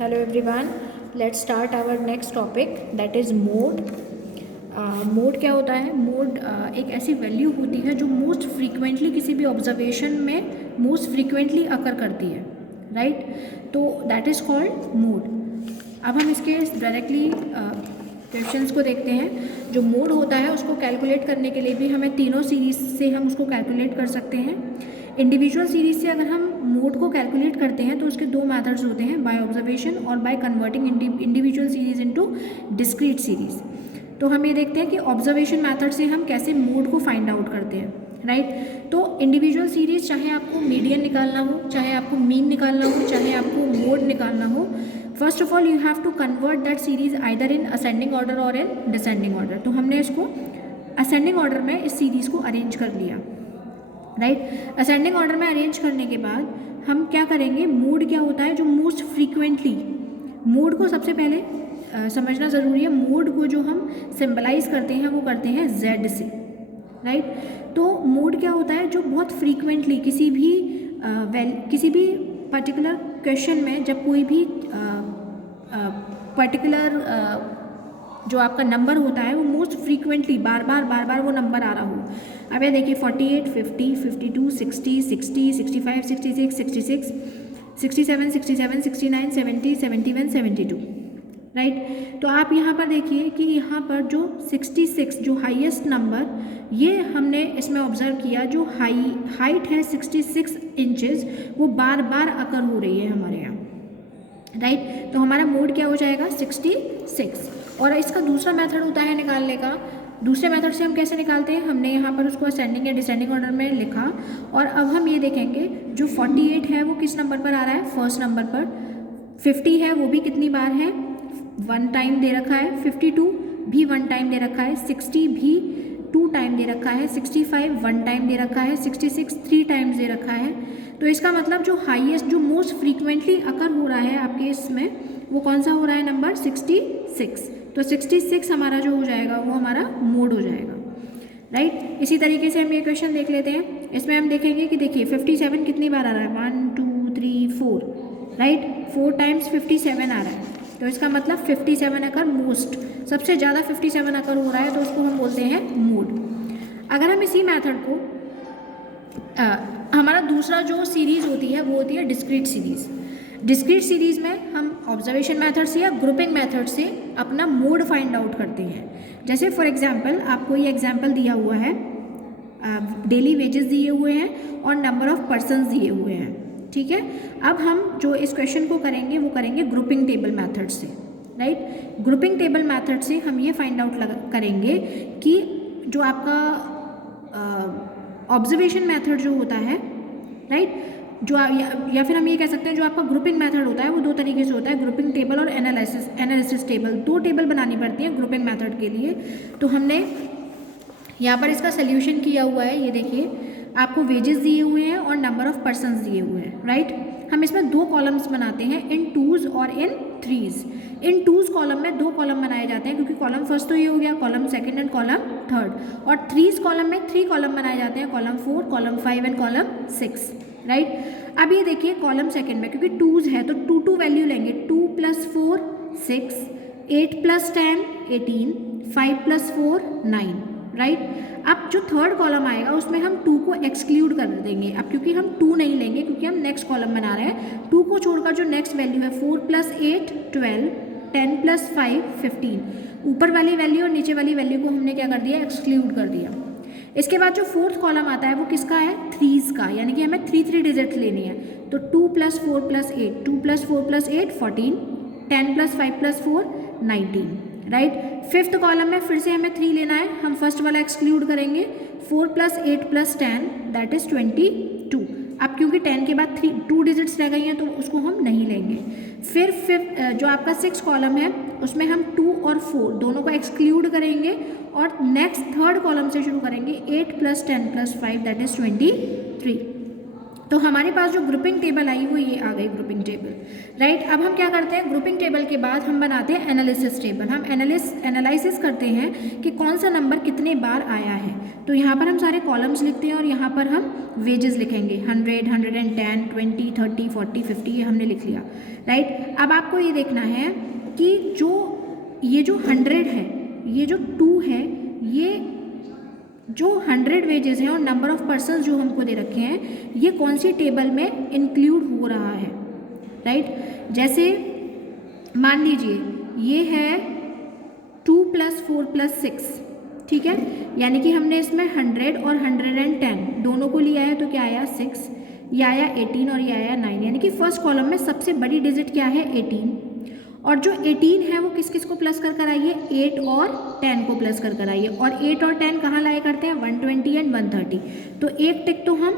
Hello everyone, let's start our next topic that is mode. Mode क्या होता है? Mode एक ऐसी वैल्यू होती है जो मोस्ट फ्रीक्वेंटली किसी भी ऑब्जर्वेशन में मोस्ट फ्रीक्वेंटली अकर करती है, राइट? तो दैट इज़ कॉल्ड मोड. अब हम इसके डायरेक्टली क्वेश्चंस को देखते हैं. जो मोड होता है उसको कैलकुलेट करने के लिए भी हमें तीनों सीरीज से हम उसको कैलकुलेट कर सकते हैं. इंडिविजुअल सीरीज से अगर हम मोड को कैलकुलेट करते हैं तो उसके दो मेथड्स होते हैं, बाय ऑब्जर्वेशन और by converting individual series into discrete series. तो हम ये देखते हैं कि ऑब्जर्वेशन मेथड से हम कैसे मोड को फाइंड आउट करते हैं, राइट? तो इंडिविजुअल सीरीज, चाहे आपको मीडियन निकालना हो, चाहे आपको मीन निकालना हो, चाहे आपको मोड निकालना हो, first of all you have to convert that series either in ascending order और इन डिसेंडिंग ऑर्डर. तो हमने इसको असेंडिंग ऑर्डर में इस सीरीज को अरेंज कर लिया, राइट? असेंडिंग ऑर्डर में अरेंज करने के बाद हम क्या करेंगे, मोड क्या होता है? जो मोस्ट फ्रीक्वेंटली, मोड को सबसे पहले समझना ज़रूरी है. मोड को जो हम सिंबलाइज करते हैं वो करते हैं Z से, राइट? तो मोड क्या होता है? जो बहुत फ्रीक्वेंटली किसी भी पर्टिकुलर क्वेश्चन में जब कोई भी पर्टिकुलर जो आपका नंबर होता है वो मोस्ट फ्रीक्वेंटली बार बार वो नंबर आ रहा हो. अब ये देखिए 48, 50, 52, 60, 60, 65, 66, 66, 67, 67, 69, 70, 71, 72, राइट? तो आप यहाँ पर देखिए कि यहाँ पर जो 66 जो हाईएस्ट नंबर, ये हमने इसमें ऑब्जर्व किया. जो हाइट है 66 इंचेस, वो बार अकर हो रही है हमारे यहाँ, राइट? तो हमारा मोड क्या हो जाएगा? 66. और इसका दूसरा मेथड होता है निकालने का. दूसरे मेथड से हम कैसे निकालते हैं? हमने यहाँ पर उसको असेंडिंग या डिसेंडिंग ऑर्डर में लिखा. और अब हम ये देखेंगे जो 48 है वो किस नंबर पर आ रहा है? फर्स्ट नंबर पर. 50 है वो भी कितनी बार है? 1 टाइम दे रखा है. 52 भी 1 टाइम दे रखा है. 60 भी 2 टाइम दे रखा है. 65 1 टाइम दे रखा है. 66 3 टाइम्स दे रखा है. तो इसका मतलब जो हाईएस्ट, जो मोस्ट फ्रीक्वेंटली अकर हो रहा है आपके इसमें, वो कौन सा हो रहा है? नंबर 66. तो 66 हमारा जो हो जाएगा वो हमारा मोड हो जाएगा, राइट? इसी तरीके से हम ये क्वेश्चन देख लेते हैं. इसमें हम देखेंगे कि देखिए 57 कितनी बार आ रहा है? 1 2 3 4, राइट? 4 टाइम्स 57 आ रहा है. तो इसका मतलब 57 अकर मोस्ट, सबसे ज़्यादा 57 अकर हो रहा है, तो उसको हम बोलते हैं मोड. अगर हम इसी मेथड को हमारा दूसरा जो सीरीज़ होती है वो होती है डिस्क्रीट सीरीज़. डिस्क्रीट सीरीज़ में हम ऑब्जर्वेशन मेथड से या ग्रुपिंग मेथड से अपना मोड फाइंड आउट करते हैं. जैसे फॉर एग्जांपल आपको ये एग्जांपल दिया हुआ है, डेली वेजेस दिए हुए हैं और नंबर ऑफ पर्सन्स दिए हुए हैं, ठीक है? अब हम जो इस क्वेश्चन को करेंगे वो करेंगे ग्रुपिंग टेबल मेथड से, राइट? ग्रुपिंग टेबल मेथड से हम ये फाइंड आउट करेंगे कि जो आपका ऑब्जर्वेशन मेथड जो होता है, राइट, जो या फिर हम ये कह सकते हैं जो आपका ग्रुपिंग मेथड होता है वो दो तरीके से होता है, ग्रुपिंग टेबल और एनालिसिस टेबल. 2 टेबल बनानी पड़ती है ग्रुपिंग मेथड के लिए. तो हमने यहाँ पर इसका सोल्यूशन किया हुआ है. ये देखिए आपको वेजेस दिए हुए हैं और नंबर ऑफ पर्सन्स दिए हुए हैं, राइट? हम इसमें 2 कॉलम्स बनाते हैं, इन 2s और इन 3s. इन 2s कॉलम में 2 कॉलम बनाए जाते हैं, क्योंकि कॉलम फर्स्ट तो ये हो गया, column second and column third. और 3s कॉलम में 3 कॉलम बनाए जाते हैं, column 4, column 5 and column 6, right? अब ये देखिए कॉलम सेकंड में क्योंकि 2s है तो 2 वैल्यू लेंगे. 2 + 4 6, 8 + 10 18, 5 + 4 9, राइट? अब जो थर्ड कॉलम आएगा उसमें हम 2 को एक्सक्लूड कर देंगे. अब क्योंकि हम 2 नहीं लेंगे, क्योंकि हम नेक्स्ट कॉलम बना रहे हैं. 2 को छोड़कर जो नेक्स्ट वैल्यू है 4 + 8 12, 10 + 5 15, ऊपर वाली वैल्यू और नीचे वाली वैल्यू को हमने क्या कर दिया? एक्सक्लूड कर दिया. इसके बाद जो फोर्थ कॉलम आता है वो किसका है? 3s का, यानी कि हमें 3 डिजिट लेनी है. तो 2 + 4 + 8, 2 + 4 + 8 14, 10 + 5 + 4 19, राइट? फिफ्थ कॉलम में फिर से हमें 3 लेना है. हम फर्स्ट वाला एक्सक्लूड करेंगे. 4 + 8 + 10 दैट इज़ 22. अब क्योंकि 10 के बाद 2 डिजिट्स रह गई हैं तो उसको हम नहीं लेंगे. फिर जो आपका 6 कॉलम है उसमें हम 2 और 4 दोनों को एक्सक्लूड करेंगे और नेक्स्ट थर्ड कॉलम से शुरू करेंगे. 8 + 10 + 5 दैट इज़ 23. तो हमारे पास जो ग्रुपिंग टेबल आई वो ये आ गई ग्रुपिंग टेबल, राइट। अब हम क्या करते हैं, ग्रुपिंग टेबल के बाद हम बनाते हैं एनालिसिस टेबल। हम एनालिसिस करते हैं कि कौन सा नंबर कितने बार आया है। तो यहाँ पर हम सारे कॉलम्स लिखते हैं और यहाँ पर हम वेजेस लिखेंगे 100, 110, 20, 30, 40, 50, ये हमने लिख लिया, राइट। अब आपको ये देखना है कि ये जो 100 है, ये जो 2 है, ये जो 100 वेजेस हैं और नंबर ऑफ़ पर्सन्स जो हमको दे रखे हैं, ये कौन सी टेबल में इंक्लूड हो रहा है, राइट। जैसे मान लीजिए ये है 2 + 4 + 6, ठीक है, यानी कि हमने इसमें 100 और 110 दोनों को लिया है, तो क्या आया 6, ये आया 18 और ये आया 9, यानी कि फर्स्ट कॉलम में सबसे बड़ी डिजिट क्या है 18, और जो 18 है वो किस किस को प्लस कर आइए, 8 और 10 को प्लस कर आइए। और 8 और 10 कहाँ लाया करते हैं, 120 एंड 130। तो एक टिक तो हम,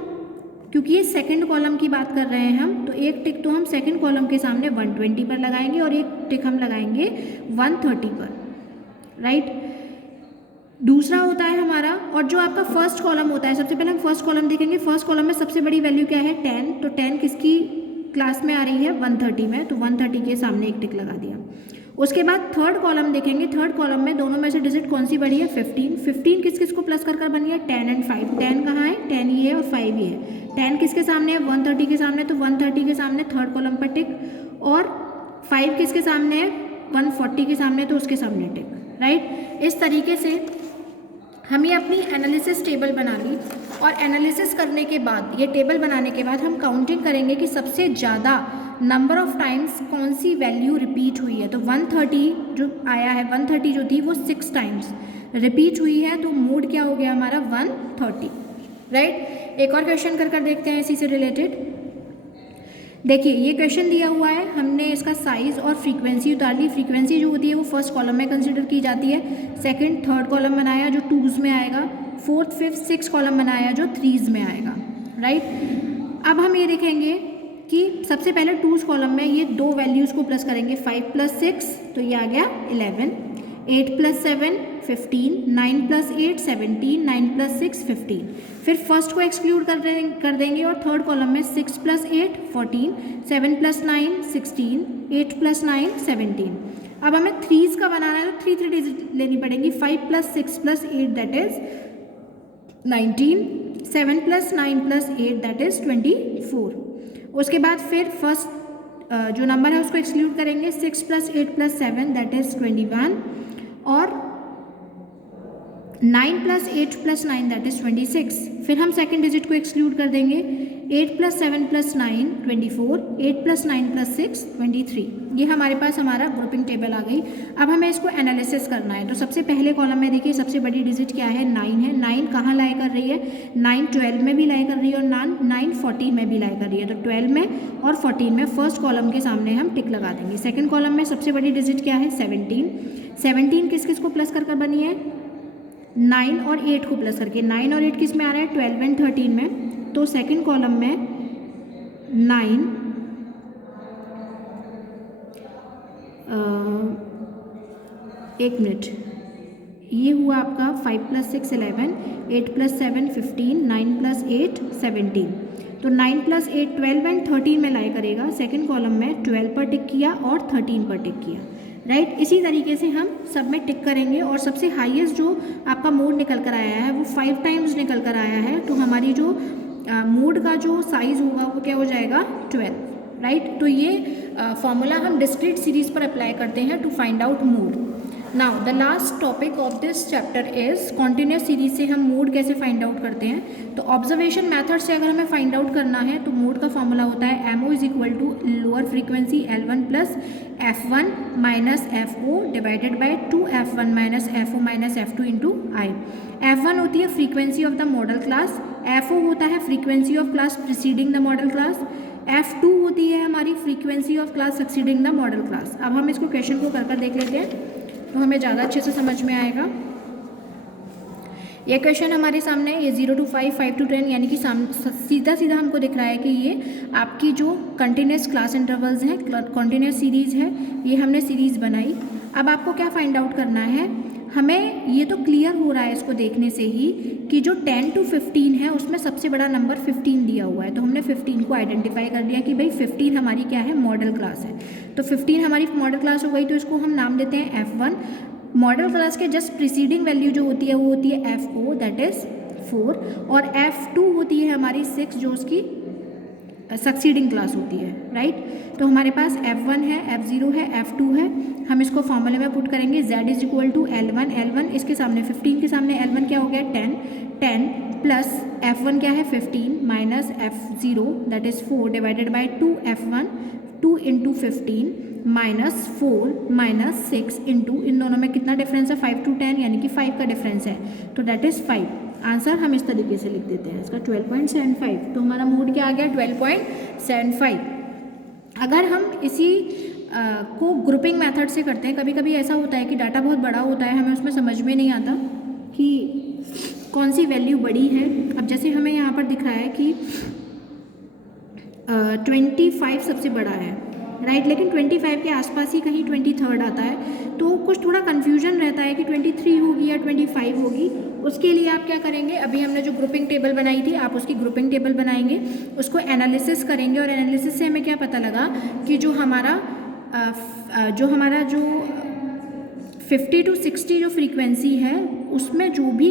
क्योंकि ये सेकंड कॉलम की बात कर रहे हैं हम, तो एक टिक तो हम सेकंड कॉलम के सामने 120 पर लगाएंगे और एक टिक हम लगाएंगे 130 पर, राइट। दूसरा होता है हमारा, और जो आपका फर्स्ट कॉलम होता है, सबसे पहले हम फर्स्ट कॉलम देखेंगे। फर्स्ट कॉलम में सबसे बड़ी वैल्यू क्या है 10, तो 10 किसकी क्लास में आ रही है 130 में, तो 130 के सामने एक टिक लगा दिया। उसके बाद थर्ड कॉलम देखेंगे, थर्ड कॉलम में दोनों में से डिजिट कौन सी बड़ी है 15, 15 किस किस को प्लस कर बनी है 10 एंड 5, 10 कहाँ है 10 ये है और 5 ये है, 10 किसके सामने है 130 के सामने, तो 130 के सामने थर्ड कॉलम पर टिक, और 5 किसके सामने है 140 के सामने, तो उसके सामने टिक, राइट। इस तरीके से हमने अपनी एनालिसिस टेबल बना ली, और एनालिसिस करने के बाद, ये टेबल बनाने के बाद हम काउंटिंग करेंगे कि सबसे ज़्यादा नंबर ऑफ़ टाइम्स कौन सी वैल्यू रिपीट हुई है। तो 130 जो आया है, 130 जो थी वो 6 टाइम्स रिपीट हुई है, तो मोड क्या हो गया हमारा 130, राइट। एक और क्वेश्चन कर देखते हैं इसी से रिलेटेड। देखिए ये क्वेश्चन दिया हुआ है, हमने इसका साइज़ और फ्रीक्वेंसी उतार ली। फ्रीक्वेंसी जो होती है वो फर्स्ट कॉलम में कंसिडर की जाती है, सेकंड थर्ड कॉलम बनाया जो 2s में आएगा, फोर्थ फिफ्थ 6 कॉलम बनाया जो 3s में आएगा, राइट। अब हम ये देखेंगे कि सबसे पहले 2s कॉलम में ये दो वैल्यूज़ को प्लस करेंगे, 5 + 6 तो ये आ गया 11, 8 + 7 15, 9 + 8 17, 9 + 6 15। फिर फर्स्ट को एक्सक्लूड कर देंगे और थर्ड कॉलम में 6 + 8 14, 7 + 9 16, 8 + 9 17। अब हमें 3s का बनाना है, तो 3 डिजिट लेनी पड़ेगी, 5 + 6 + 8 दैट इज़ 19, 7 + 9 + 8 दैट इज़ 24। उसके बाद फिर फर्स्ट जो नंबर है उसको एक्सक्लूड करेंगे, 6 + 8 + 7 दैट इज़ 21, और 9 + 8 + 9 दैट इज़ 26। फिर हम सेकंड डिजिट को एक्सक्लूड कर देंगे, 8 + 7 + 9 24, 8 + 9 + 6 23। ये हमारे पास हमारा ग्रुपिंग टेबल आ गई। अब हमें इसको एनालिसिस करना है। तो सबसे पहले कॉलम में देखिए सबसे बड़ी डिजिट क्या है 9 है। 9 कहाँ लाई कर रही है, 9 12 में भी लाई कर रही है और 9 14 में भी लाई कर रही है। तो 12 में और 14 में फर्स्ट कॉलम के सामने हम टिक लगा देंगे। सेकेंड कॉलम में सबसे बड़ी डिजिट क्या है 17, 17 किस किस को प्लस कर बनी है 9 और 8 को प्लस करके, 9 और 8 किस में आ रहा है 12 एंड 13 में। तो सेकंड कॉलम में 9 एक मिनट, ये हुआ आपका 5 + 6 11, 8 + 7 15, 9 + 8 17। तो 9 + 8 12 एंड 13 में लाई करेगा। सेकंड कॉलम में 12 पर टिक किया और 13 पर टिक किया, राइट। इसी तरीके से हम सब में टिक करेंगे और सबसे हाईएस्ट जो आपका मोड निकल कर आया है वो 5 टाइम्स निकल कर आया है। तो हमारी जो मोड का जो साइज़ होगा वो क्या हो जाएगा 12, राइट। तो ये फॉर्मूला हम डिस्क्रीट सीरीज़ पर अप्लाई करते हैं to find out mode. Now the last topic of this chapter is continuous series से हम मोड कैसे फाइंड आउट करते हैं। तो ऑब्जर्वेशन मेथड से अगर हमें फाइंड आउट करना है तो मोड का फॉर्मूला होता है MO = lower frequency L1 + F1 - FO divided by 2F1 - FO - F2 × I। F1 होती है frequency of the model class, FO होता है frequency of class preceding the model class, F2 होती है हमारी frequency of class succeeding the model class. अब हम इसको क्वेश्चन को कर देख लेते हैं तो हमें ज़्यादा अच्छे से समझ में आएगा। ये क्वेश्चन हमारे सामने ये 0 to 5, 5 to 10 यानी कि सीधा सीधा हमको दिख रहा है कि ये आपकी जो कंटिन्यूस क्लास इंटरवल्स हैं, कंटिन्यूस सीरीज़ है, ये हमने सीरीज़ बनाई। अब आपको क्या फाइंड आउट करना है, हमें ये तो क्लियर हो रहा है इसको देखने से ही कि जो 10 to 15 है उसमें सबसे बड़ा नंबर 15 दिया हुआ है, तो हमने 15 को आइडेंटिफाई कर लिया कि भाई 15 हमारी क्या है, मॉडल क्लास है। तो 15 हमारी मॉडल क्लास हो गई, तो इसको हम नाम देते हैं F1। मॉडल क्लास के जस्ट प्रीसीडिंग वैल्यू जो होती है वो होती है FO, दैट इज़ 4, और F2 होती है हमारी 6 जो उसकी सक्सीडिंग क्लास होती है, राइट। तो हमारे पास F1 है, F0 है, F2 है। हम इसको फॉर्मूले में पुट करेंगे, Z is equal to L1 इसके सामने 15 के सामने L1 क्या हो गया 10 प्लस F1 क्या है 15 minus F0 that is 4 divided by 2 F1 2 into 15 minus 4 minus 6 into, इन दोनों में कितना डिफरेंस है 5 to 10 यानी कि 5 का डिफरेंस है, तो दैट इज़ 5। आंसर हम इस तरीके से लिख देते हैं इसका 12.75। तो हमारा मोड क्या आ गया 12.75। अगर हम इसी को ग्रुपिंग मेथड से करते हैं, कभी कभी ऐसा होता है कि डाटा बहुत बड़ा होता है, हमें उसमें समझ में नहीं आता कि कौन सी वैल्यू बड़ी है। अब जैसे हमें यहाँ पर दिख रहा है कि 25 सबसे बड़ा है, राइट, लेकिन 25 के आसपास ही कहीं 23rd आता है, तो कुछ थोड़ा कन्फ्यूजन रहता है कि 23 होगी या 25 होगी। उसके लिए आप क्या करेंगे, अभी हमने जो ग्रुपिंग टेबल बनाई थी आप उसकी ग्रुपिंग टेबल बनाएंगे, उसको एनालिसिस करेंगे, और एनालिसिस से हमें क्या पता लगा कि जो हमारा 50 to 60 जो फ्रीक्वेंसी है उसमें जो भी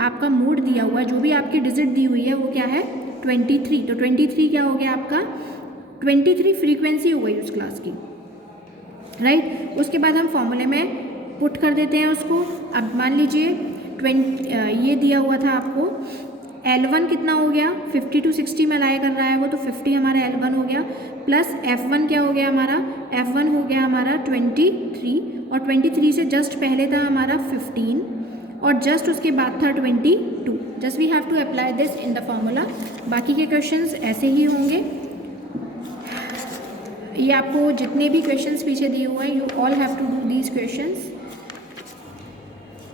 आपका मोड दिया हुआ है, जो भी आपकी डिजिट दी हुई है वो क्या है 23। तो 23 क्या हो गया आपका 23 फ्रीक्वेंसी हो गई उस क्लास की, राइट। उसके बाद हम फॉर्मूले में पुट कर देते हैं उसको। अब मान लीजिए ये दिया हुआ था आपको L1 कितना हो गया 50 to 60 में अलाइ कर रहा है वो, तो 50 हमारा L1 हो गया, प्लस F1 क्या हो गया हमारा, F1 हो गया हमारा 23, और 23 से जस्ट पहले था हमारा 15, और जस्ट उसके बाद था 22। Just we have to apply this in the formula. बाकी के क्वेश्चंस ऐसे ही होंगे। ये आपको जितने भी क्वेश्चंस पीछे दिए हुए हैं, you all have to do these questions,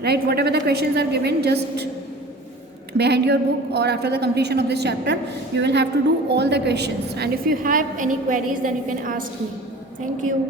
right. Whatever the questions are given just behind your book, or after the completion of this chapter you will have to do all the questions, and if you have any queries then you can ask me. Thank you.